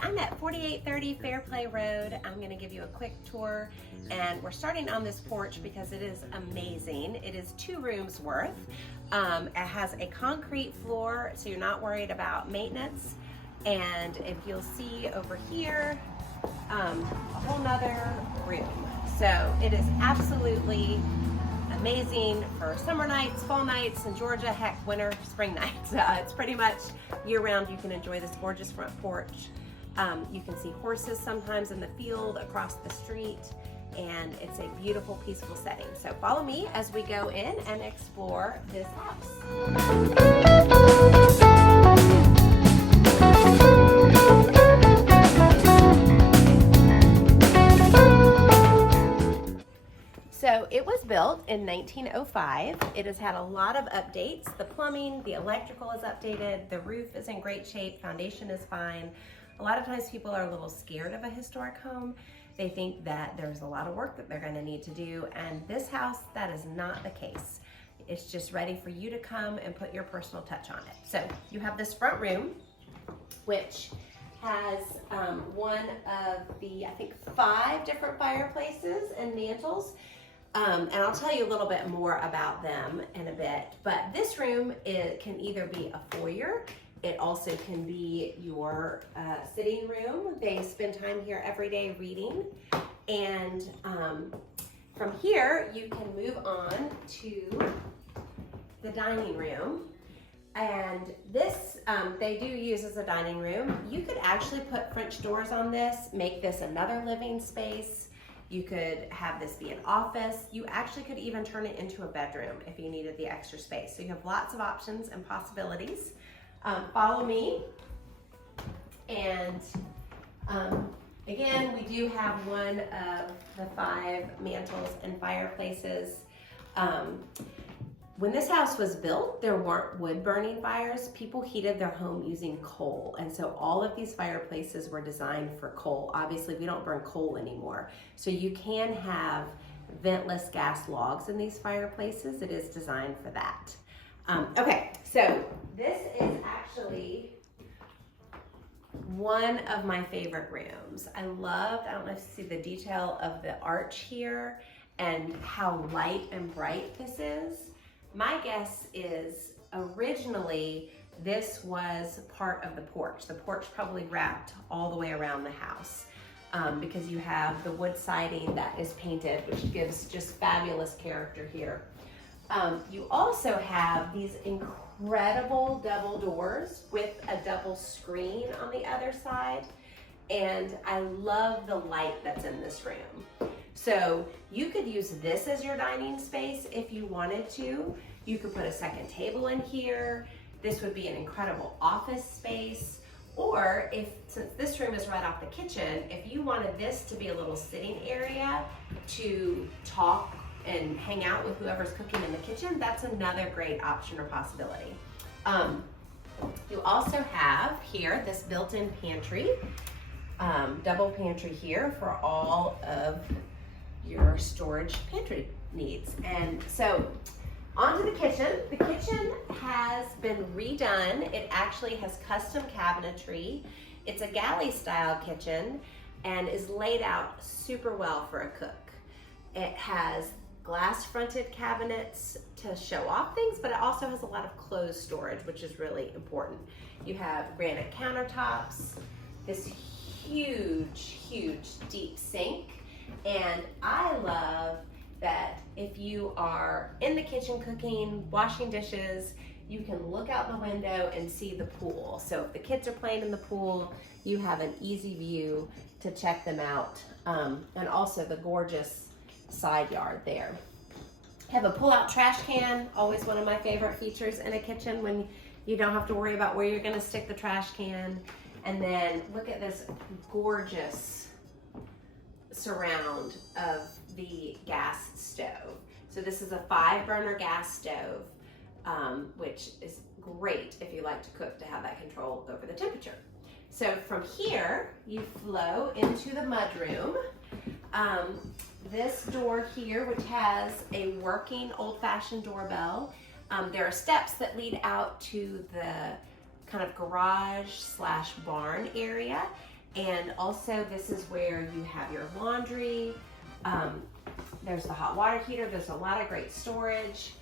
I'm at 4830 Fairplay Road. I'm going to give you a quick tour, and we're starting on this porch because it is amazing. It is 2 rooms worth. It has a concrete floor, so you're not worried about maintenance. And if you'll see over here, a whole nother room. So it is absolutely amazing for summer nights, fall nights in Georgia, heck, winter, spring nights. It's pretty much year round. You can enjoy this gorgeous front porch. You can see horses sometimes in the field across the street, and it's a beautiful, peaceful setting. So follow me as we go in and explore this house. So it was built in 1905. It has had a lot of updates. The plumbing, the electrical is updated, the roof is in great shape, foundation is fine. A lot of times people are a little scared of a historic home. They think that there's a lot of work that they're gonna need to do, and this house, that is not the case. It's just ready for you to come and put your personal touch on it. So you have this front room, which has one of the, I think, 5 different fireplaces and mantles. And I'll tell you a little bit more about them in a bit, but this room, it can either be a foyer, it also can be your sitting room. They spend time here every day reading, and from here you can move on to the dining room. And this, they do use as a dining room. You could actually put French doors on this, make this another living space. You could have this be an office. You actually could even turn it into a bedroom if you needed the extra space. So you have lots of options and possibilities. Follow me. And again, we do have one of the 5 mantles and fireplaces. When this house was built, there weren't wood burning fires. People heated their home using coal. And so all of these fireplaces were designed for coal. Obviously, we don't burn coal anymore. So you can have ventless gas logs in these fireplaces. It is designed for that. Okay, so this is actually one of my favorite rooms. I don't know if you see the detail of the arch here and how light and bright this is. My guess is originally this was part of the porch. The porch probably wrapped all the way around the house because you have the wood siding that is painted, which gives just fabulous character here. You also have these incredible double doors with a double screen on the other side. And I love the light that's in this room. So you could use this as your dining space if you wanted to. You could put a second table in here. This would be an incredible office space. Or since this room is right off the kitchen, if you wanted this to be a little sitting area to talk and hang out with whoever's cooking in the kitchen, that's another great option or possibility. You also have here this built-in pantry, double pantry here for all of your storage pantry needs. And so onto the kitchen. The kitchen has been redone. It actually has custom cabinetry. It's a galley style kitchen and is laid out super well for a cook. It has glass fronted cabinets to show off things, but it also has a lot of clothes storage, which is really important. You have granite countertops, this huge, deep sink. And I love that if you are in the kitchen cooking, washing dishes, you can look out the window and see the pool. So if the kids are playing in the pool, you have an easy view to check them out. And also the gorgeous side yard there. Have a pull-out trash can, always one of my favorite features in a kitchen when you don't have to worry about where you're gonna stick the trash can. And then look at this gorgeous surround of the gas stove. So this is a 5-burner gas stove, which is great if you like to cook, to have that control over the temperature. So from here, you flow into the mudroom. This door here, which has a working old-fashioned doorbell. There are steps that lead out to the kind of garage slash barn area. And also this is where you have your laundry. There's the hot water heater. There's a lot of great storage.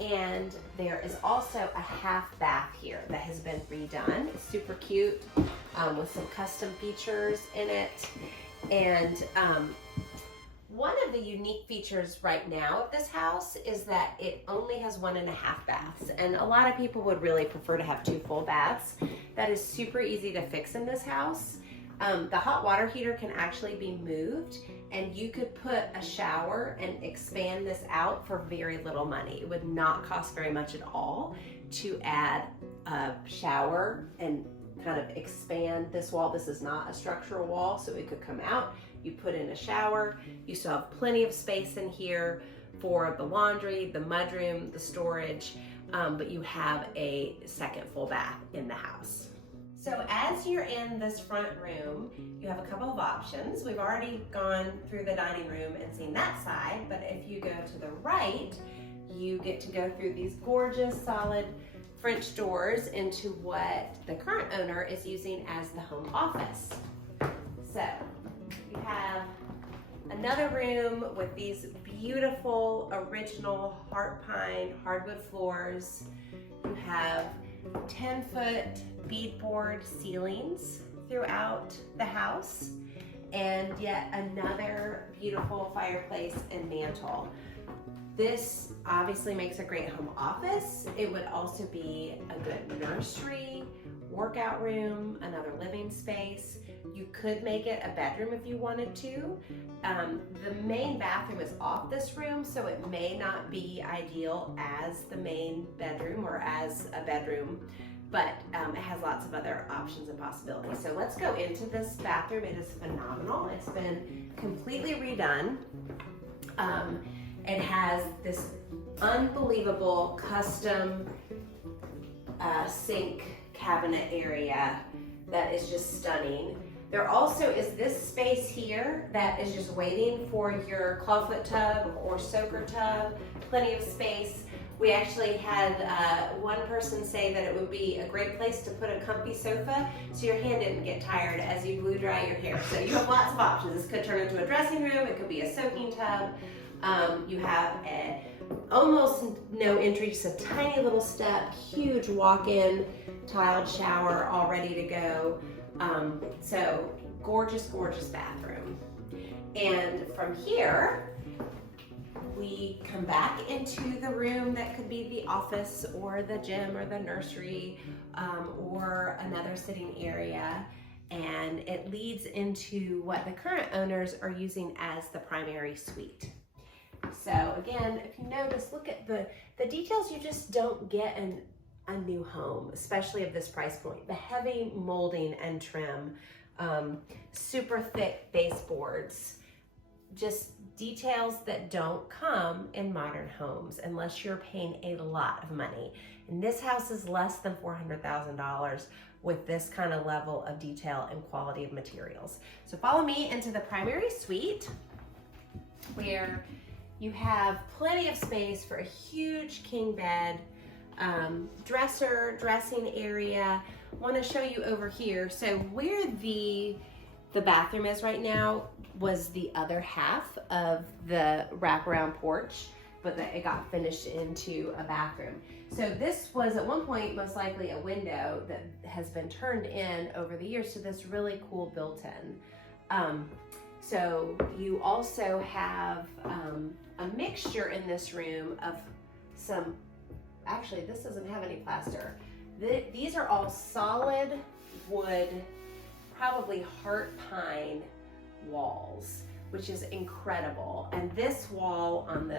And there is also a half bath here that has been redone. It's super cute with some custom features in it. And one of the unique features right now of this house is that it only has 1.5 baths. And a lot of people would really prefer to have 2 full baths. That is super easy to fix in this house. The hot water heater can actually be moved, and you could put a shower and expand this out for very little money. It would not cost very much at all to add a shower and kind of expand this wall. This is not a structural wall, so it could come out. You put in a shower. You still have plenty of space in here for the laundry, the mudroom, the storage, but you have a second full bath in the house. So as you're in this front room, you have a couple of options. We've already gone through the dining room and seen that side, but if you go to the right, you get to go through these gorgeous solid French doors into what the current owner is using as the home office. So you have another room with these beautiful original heart pine hardwood floors. You have 10-foot beadboard ceilings throughout the house, and yet another beautiful fireplace and mantle. This obviously makes a great home office. It would also be a good nursery, workout room, another living space. You could make it a bedroom if you wanted to. The main bathroom is off this room, so it may not be ideal as the main bedroom or as a bedroom, but it has lots of other options and possibilities. So let's go into this bathroom. It is phenomenal. It's been completely redone. It has this unbelievable custom sink cabinet area that is just stunning. There also is this space here that is just waiting for your clawfoot tub or soaker tub, plenty of space. We actually had one person say that it would be a great place to put a comfy sofa so your hand didn't get tired as you blew dry your hair. So you have lots of options. This could turn into a dressing room, it could be a soaking tub. You have almost no entry, just a tiny little step, huge walk-in tiled shower all ready to go. So gorgeous, gorgeous bathroom. And from here, we come back into the room that could be the office or the gym or the nursery or another sitting area. And it leads into what the current owners are using as the primary suite. So again, if you notice, look at the details you just don't get in a new home, especially of this price point. The heavy molding and trim, super thick baseboards, just details that don't come in modern homes unless you're paying a lot of money. And this house is less than $400,000 with this kind of level of detail and quality of materials. So follow me into the primary suite, where you have plenty of space for a huge king bed, dresser, dressing area. I want to show you over here. So where the bathroom is right now was the other half of the wraparound porch, but it got finished into a bathroom. So this was at one point most likely a window that has been turned in over the years to this really cool built-in. So you also have a mixture in this room of some, actually this doesn't have any plaster. These are all solid wood, probably heart pine walls, which is incredible. And this wall on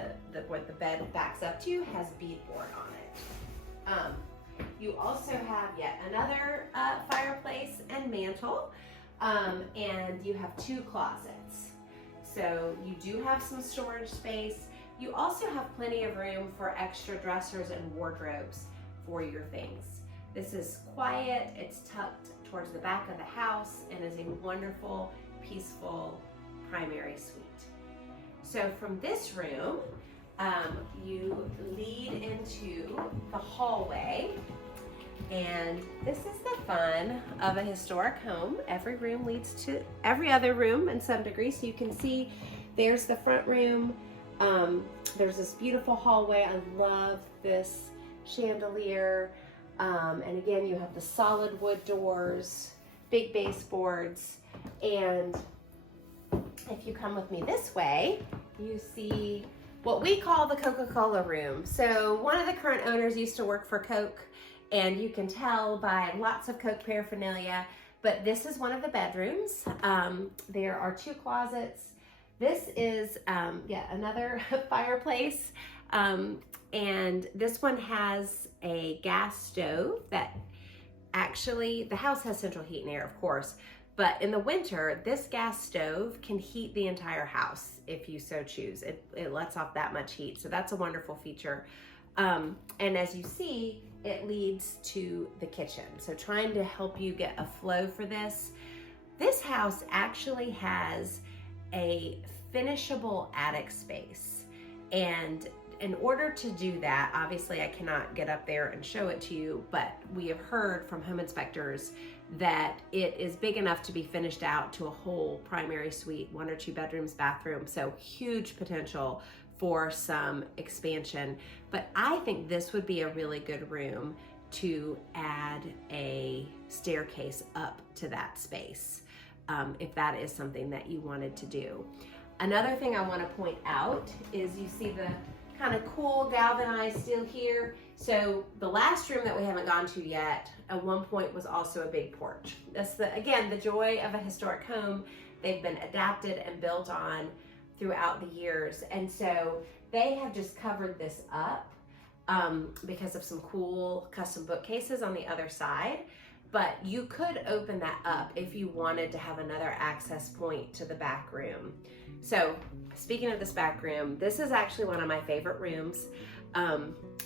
what the bed backs up to has beadboard on it. You also have yet another fireplace and mantle, and you have 2 closets. So you do have some storage space. You also have plenty of room for extra dressers and wardrobes for your things. This is quiet, it's tucked towards the back of the house, and is a wonderful, peaceful primary suite. So from this room, you lead into the hallway, And this is the fun of a historic home. Every room leads to every other room in some degree. So you can see there's the front room. There's this beautiful hallway. I love this chandelier. And again, you have the solid wood doors, big baseboards. And if you come with me this way, you see what we call the Coca-Cola room. So one of the current owners used to work for Coke, and you can tell by lots of Coke paraphernalia, but this is one of the bedrooms. There are 2 closets. This is yet another fireplace. And this one has a gas stove that actually, the house has central heat and air, of course, but in the winter, this gas stove can heat the entire house if you so choose. It lets off that much heat, so that's a wonderful feature. And as you see, it leads to the kitchen. So trying to help you get a flow for this. This house actually has a finishable attic space. And in order to do that, obviously I cannot get up there and show it to you, but we have heard from home inspectors that it is big enough to be finished out to a whole primary suite, 1 or 2 bedrooms, bathroom. So huge potential for some expansion. But I think this would be a really good room to add a staircase up to that space, if that is something that you wanted to do. Another thing I want to point out is you see the kind of cool galvanized steel here. So the last room that we haven't gone to yet, at one point was also a big porch. That's again, the joy of a historic home. They've been adapted and built on throughout the years. And so they have just covered this up because of some cool custom bookcases on the other side. But you could open that up if you wanted to have another access point to the back room. So speaking of this back room, this is actually one of my favorite rooms.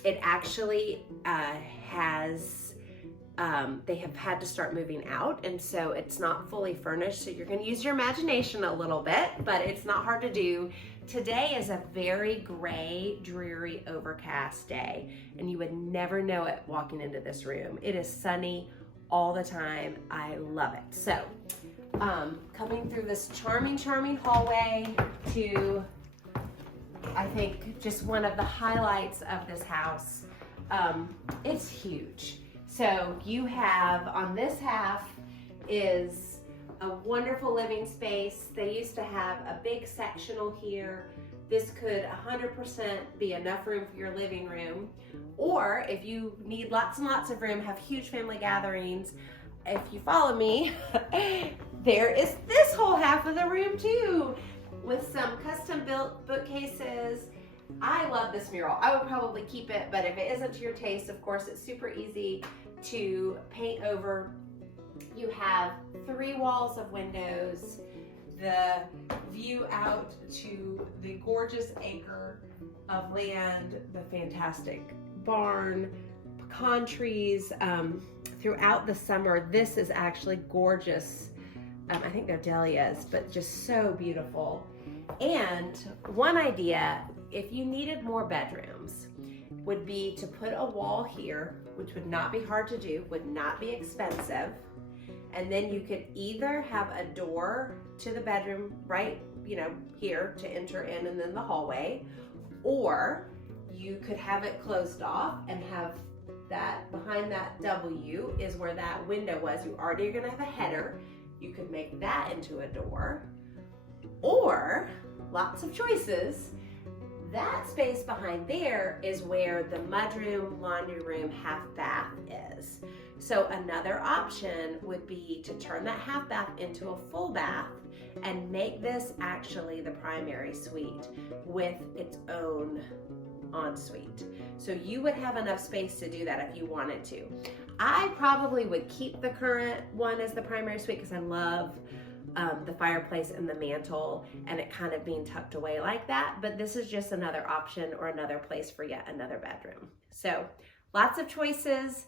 It actually has, they have had to start moving out, and so it's not fully furnished. So you're gonna use your imagination a little bit, but it's not hard to do. Today is a very gray, dreary, overcast day, and you would never know it walking into this room. It is sunny all the time. I love it. So coming through this charming hallway to, I think, just one of the highlights of this house. It's huge. So you have, on this half is a wonderful living space. They used to have a big sectional here. This could 100% be enough room for your living room. Or if you need lots and lots of room, have huge family gatherings, if you follow me, there is this whole half of the room too, with some custom built bookcases. I love this mural. I would probably keep it, but if it isn't to your taste, of course, it's super easy to paint over. You have 3 walls of windows, the view out to the gorgeous acre of land, the fantastic barn, pecan trees. Throughout the summer, this is actually gorgeous. I think they're dahlias, but just so beautiful. And one idea, if you needed more bedrooms, would be to put a wall here, which would not be hard to do, would not be expensive. And then you could either have a door to the bedroom right, here to enter in and then the hallway, or you could have it closed off and have that behind that W is where that window was. You already are gonna have a header. You could make that into a door, or lots of choices. That space behind there is where the mudroom, laundry room, half bath is. So another option would be to turn that half bath into a full bath and make this actually the primary suite with its own ensuite. So you would have enough space to do that if you wanted to. I probably would keep the current one as the primary suite because I love the fireplace and the mantle and it kind of being tucked away like that, but this is just another option or another place for yet another bedroom. So lots of choices,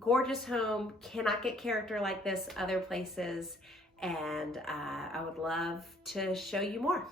gorgeous home, cannot get character like this other places, and I would love to show you more.